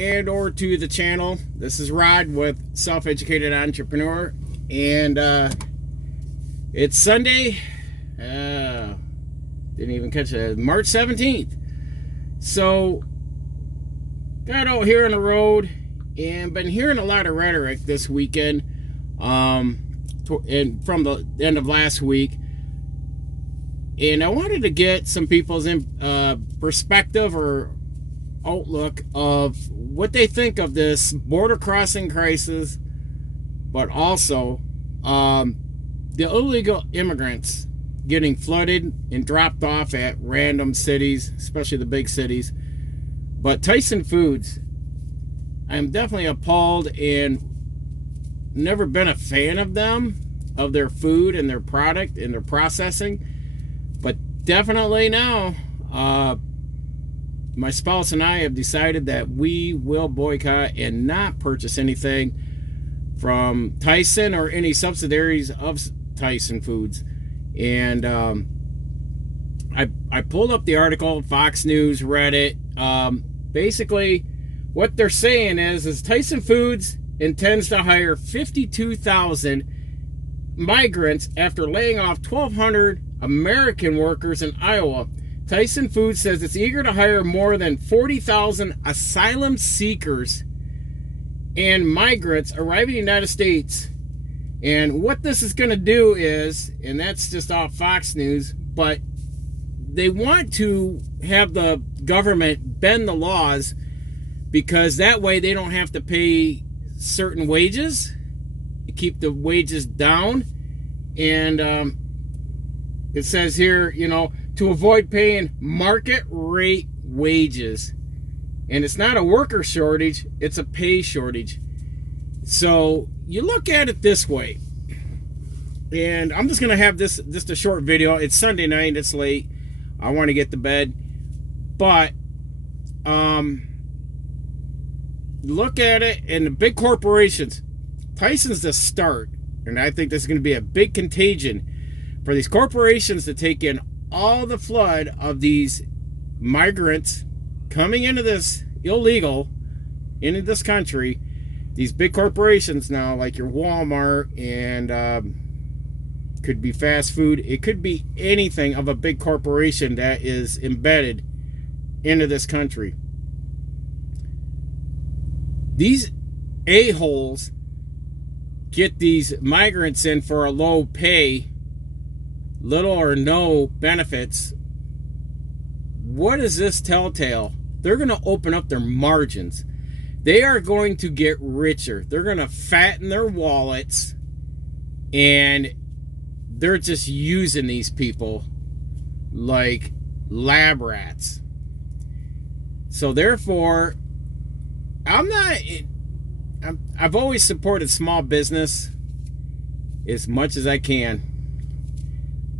and or to the channel. This is Rod with Self-Educated Entrepreneur, and it's Sunday. Didn't even catch it. March 17th. So got out here on the road and been hearing a lot of rhetoric this weekend, and from the end of last week. And I wanted to get some people's perspective or outlook of what they think of this border crossing crisis, but also the illegal immigrants getting flooded and dropped off at random cities, especially the big cities. But Tyson Foods, I'm definitely appalled and never been a fan of them, of their food and their product and their processing. But definitely now, my spouse and I have decided that we will boycott and not purchase anything from Tyson or any subsidiaries of Tyson Foods. And I pulled up the article, Fox News, Reddit. Basically, what they're saying is Tyson Foods intends to hire 52,000 migrants after laying off 1,200 American workers in Iowa. Tyson Foods says it's eager to hire more than 40,000 asylum seekers and migrants arriving in the United States. And what this is going to do is, and that's just off Fox News, but they want to have the government bend the laws because that way they don't have to pay certain wages, keep the wages down. And it says here, to avoid paying market rate wages. And it's not a worker shortage, it's a pay shortage. So you look at it this way, and I'm just going to have this just a short video. It's Sunday night, it's late, I want to get to bed. But look at it, and the big corporations, Tyson's the start, and I think this is going to be a big contagion for these corporations to take in all the flood of these migrants coming into this illegal, into this country. These big corporations now, like your Walmart, and could be fast food, it could be anything of a big corporation that is embedded into this country. These a-holes get these migrants in for a low pay, little or no benefits. What is this telltale? They're going to open up their margins. They are going to get richer. They're going to fatten their wallets, and they're just using these people like lab rats. So therefore, I've always supported small business as much as I can,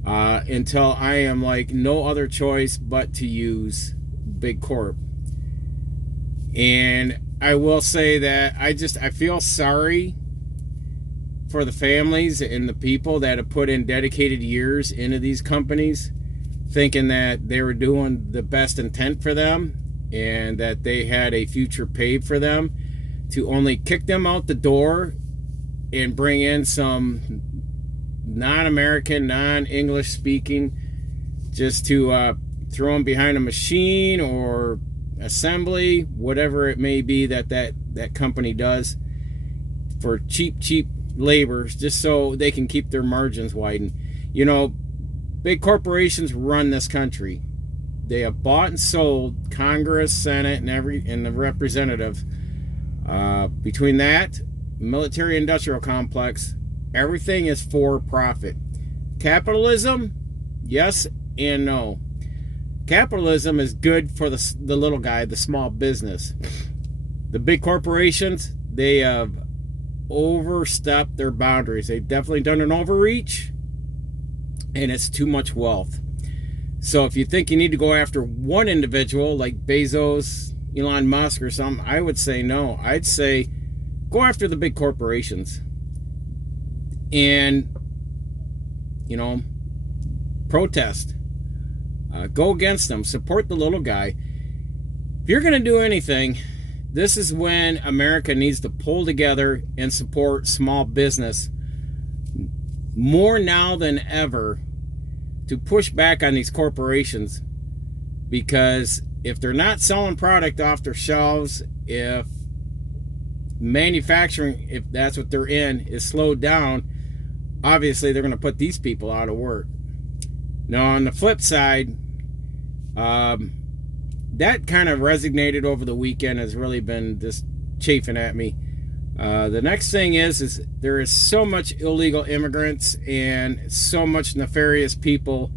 until I am like no other choice but to use big corp. And I will say that I feel sorry for the families and the people that have put in dedicated years into these companies, thinking that they were doing the best intent for them and that they had a future paved for them, to only kick them out the door and bring in some non-American, non-English speaking, just to throw them behind a machine or assembly, whatever it may be that company does, for cheap labors, just so they can keep their margins widened. Big corporations run this country. They have bought and sold Congress, Senate, and the representative. Between that, military-industrial complex, everything is for profit. Capitalism, yes and no. Capitalism is good for the little guy, the small business. The big corporations, they have overstepped their boundaries. They've definitely done an overreach, and it's too much wealth. So if you think you need to go after one individual like Bezos, Elon Musk, or something, I would say no. I'd say go after the big corporations and, protest. Go against them. Support the little guy. If you're going to do anything, This is when America needs to pull together and support small business more now than ever to push back on these corporations, because if they're not selling product off their shelves, if manufacturing, if that's what they're in, is slowed down, obviously they're going to put these people out of work. Now, on the flip side, that kind of resonated over the weekend, has really been just chafing at me. The next thing is there is so much illegal immigrants and so much nefarious people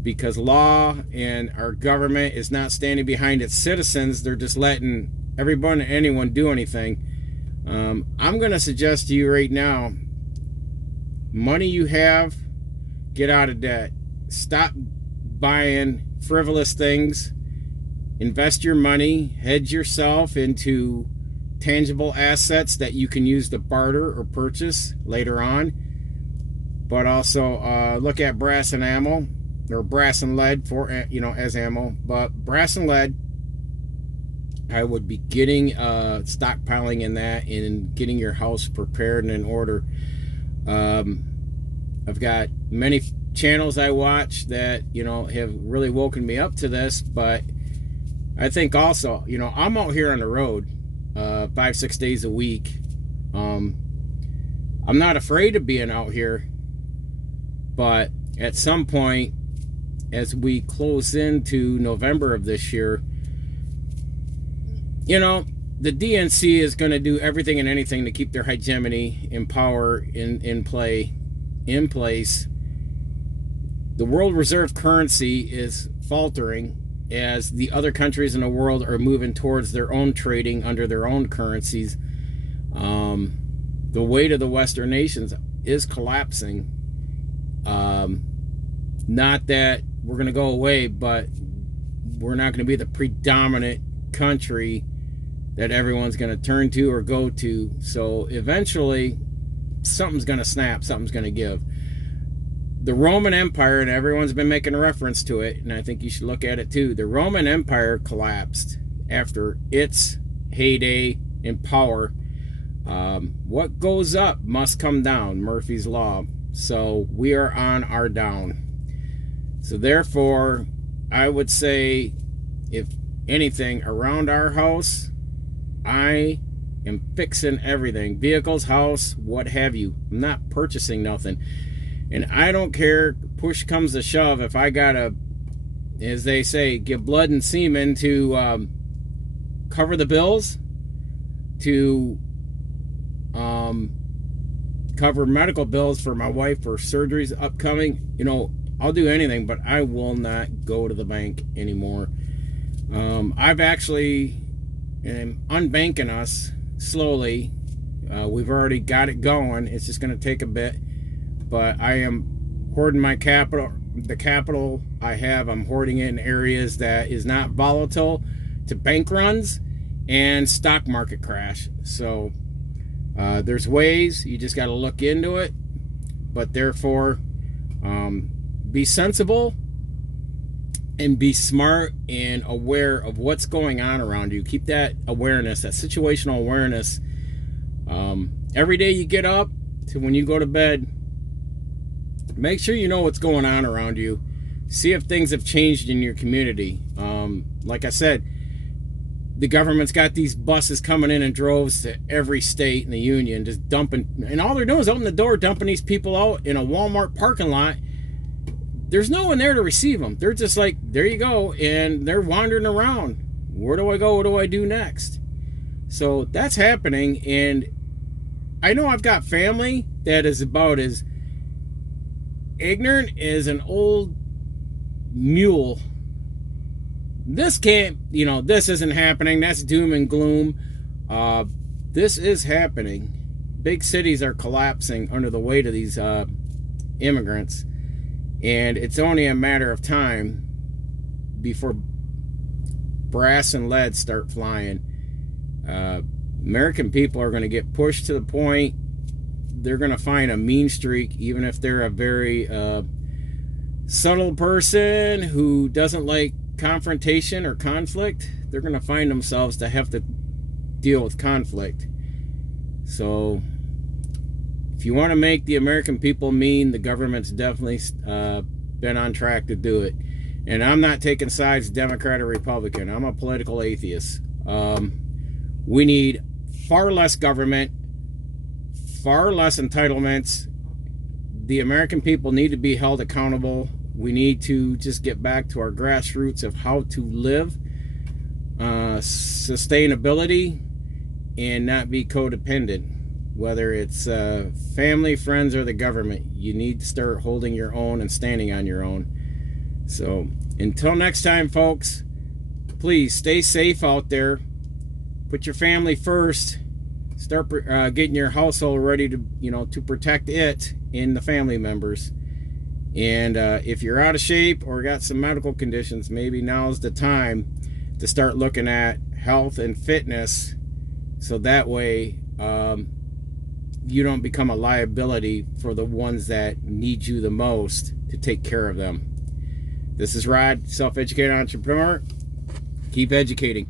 because law and our government is not standing behind its citizens. They're just letting everyone and anyone do anything. I'm going to suggest to you right now, money you have, get out of debt. Stop buying frivolous things. Invest your money, hedge yourself into tangible assets that you can use to barter or purchase later on. But also look at brass and ammo, or brass and lead for, as ammo. But brass and lead, I would be getting stockpiling in that and getting your house prepared and in order. I've got many channels I watch that have really woken me up to this, but I think also, I'm out here on the road 5-6 days a week. I'm not afraid of being out here, but at some point, as we close into November of this year, the DNC is going to do everything and anything to keep their hegemony and power in place. The world reserve currency is faltering as the other countries in the world are moving towards their own trading under their own currencies. The weight of the Western nations is collapsing. Not that we're going to go away, but we're not going to be the predominant country that everyone's going to turn to or go to. So eventually, something's going to snap, something's going to give. The Roman Empire, and everyone's been making a reference to it, and I think you should look at it too. The Roman Empire collapsed after its heyday in power. What goes up must come down, Murphy's Law. So we are on our down. So therefore, I would say, if anything, around our house, I am fixing everything. Vehicles, house, what have you. I'm not purchasing nothing. And I don't care, push comes to shove, if I gotta, as they say, give blood and semen to cover the bills, to cover medical bills for my wife for surgeries upcoming, I'll do anything, but I will not go to the bank anymore. I've actually am unbanking us slowly. We've already got it going. It's just going to take a bit. But I am hoarding my capital. The capital I have, I'm hoarding it in areas that is not volatile to bank runs and stock market crash. So there's ways. You just got to look into it. But therefore, be sensible and be smart and aware of what's going on around you. Keep that awareness, that situational awareness. Every day you get up to when you go to bed, make sure you know what's going on around you. See if things have changed in your community. Like I said, the government's got these buses coming in droves to every state in the union, just dumping, and all they're doing is opening the door, dumping these people out in a Walmart parking lot. There's no one there to receive them. They're just like, there you go, and they're wandering around. Where do I go? What do I do next? So that's happening, and I know I've got family that is about as ignorant as an old mule. This can't, this isn't happening. That's doom and gloom. This is happening. Big cities are collapsing under the weight of these immigrants. And it's only a matter of time before brass and lead start flying. American people are going to get pushed to the point they're going to find a mean streak, even if they're a very subtle person who doesn't like confrontation or conflict. They're going to find themselves to have to deal with conflict. So if you want to make the American people mean, the government's definitely been on track to do it. And I'm not taking sides, Democrat or Republican. I'm a political atheist. We need far less government, far less entitlements. The American people need to be held accountable. We need to just get back to our grassroots of how to live, sustainability, and not be codependent. Whether it's family, friends, or the government, you need to start holding your own and standing on your own. So until next time, folks, please stay safe out there. Put your family first. Start getting your household ready to, to protect it and the family members. And if you're out of shape or got some medical conditions, maybe now's the time to start looking at health and fitness, so that way you don't become a liability for the ones that need you the most to take care of them. This is Rod, self-educated entrepreneur. Keep educating.